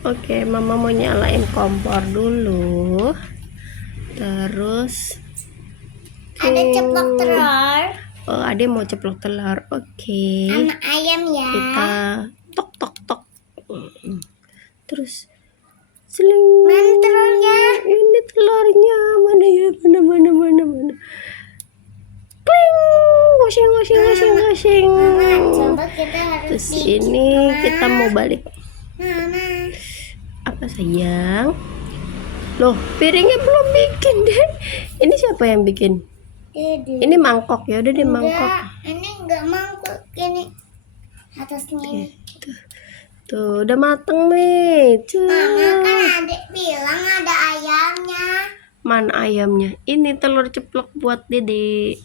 Oke, mama mau nyalain kompor dulu. Terus ada ceplok telur. Oh, ada mau ceplok telur. Oke. Sama ayam ya. Kita tok tok tok. Terus seling. Mana telurnya? Ini telurnya. Mana ya? Mana. Kling. Goseng. Mama, coba kita harus Terus bikin. ini Mama. kita mau balik. Mama. Apa sayang? Loh, piringnya belum bikin deh. Ini siapa yang bikin? Dede. Ini mangkok ya, udah deh mangkok. Enggak, ini enggak mangkok, ini atasnya ini. Tuh, udah mateng nih. Mama kan adik bilang ada ayamnya. Mana ayamnya? Ini telur ceplok buat Dede.